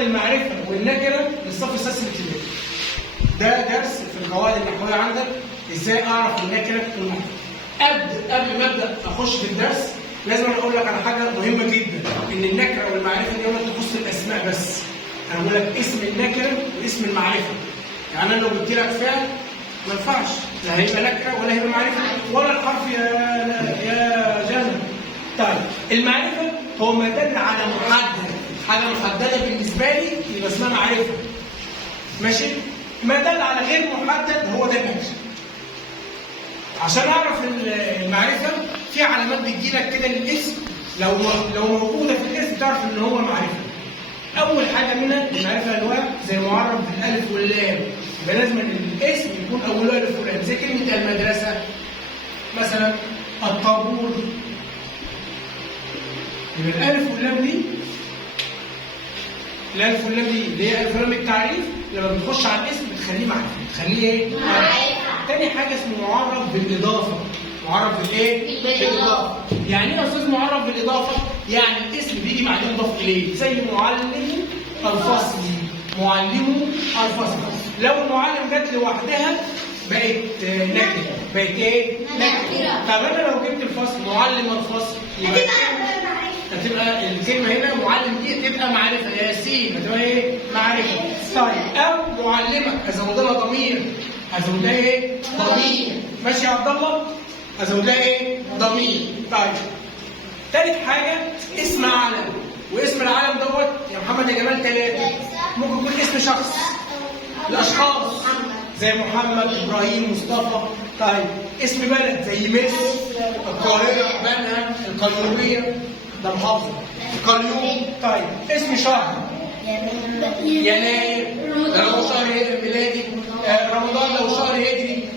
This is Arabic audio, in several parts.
مفرد المعرفه والنكره للصف السادس الابتدائي. ده درس في القواعد النحويه عندك، ازاي اعرف النكره والمعرفه. قبل ما ابدا اخش في الدرس لازم اقول لك على حاجه مهمه جدا، ان النكره والمعرفه دي ما تخص الاسماء بس. انا بقول لك اسم النكره واسم المعرفه. يعني انا لو جبت لك فعل ما ينفعش، لا هيبقى نكره ولا هيبقى معرفه ولا الحرف يا جنى. طيب المعرفه هو ما دل على محدد، حاجه محدده بالنسبه لي يبقى اسمها معرفه. ماشي؟ ما دل على غير محدد هو ده النكره. عشان اعرف المعرفه في علامات بتجيلك كده للاسم، لو موجوده في الاسم تعرف ان هو معرفه. اول حاجه منها المعرفه انواع، زي معرف بالالف واللام، يبقى لازم الاسم يكون اوله الف واللام، زي كلمه المدرسه مثلا، الطابور. يبقى الالف واللام دي، الالف واللام دي اللي هي الف ولام التعريف، لما بتخش على الاسم بتخليه معرفه، بتخليه ايه؟ معرفه. تاني حاجه اسمه معرف بالاضافه. معرف بالايه؟ بالاضافه. يعني ايه يا استاذ معرف بالاضافه؟ يعني الاسم بيجي بعدين مضاف اليه، زي معلم الفصل. معلم الفصل، لو المعلم جت لوحدها بقت نكره، بقت ايه؟ نكره. طب انا لو جبت الفصل معلم الفصل هتبقى الكلمه هنا معلم دي تبقى معرفه، ياسين هتبقى ايه؟ معرفه. طيب او معلمك ازود لها ضمير، ازود لها ايه؟ ضمير. ماشي يا عبد الله؟ ازود لها ايه؟ ضمير. طيب ثالث حاجه اسم علم، واسم العلم دوت يا محمد يا جمال ثلاثه. ممكن يكون اسم شخص، الاشخاص زي محمد، ابراهيم، مصطفى. طيب اسم بلد زي مصر، القاهره، بنها، القيروبيه، ده محافظه، القليوم. طيب اسم شهر يناير، ده لو شهر ميلادي، رمضان لو شهر هجري.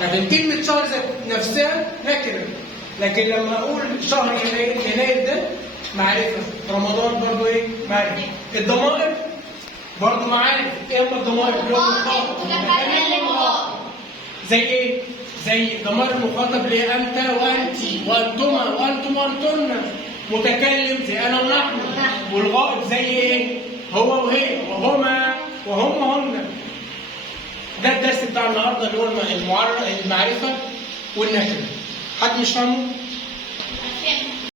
لكن كلمه شهر ذات نفسها نكره، لكن لما اقول شهر يناير ده معرفه، رمضان برضه ايه؟ معرفه. الضمائر برضه معارف. ايه هم الضمائر؟ اللي هو المخاطب. زي ايه؟ زي ضمائر المخاطب اللي هي انت وانتي وانتما وانتم وانتن. متكلم زي انا ونحن، والغائب زي ايه؟ هو وهي وهما وهم هن. ده الدرس بتاع النهارده اللي هو المعرفه والنكره. حد مش فاهمه؟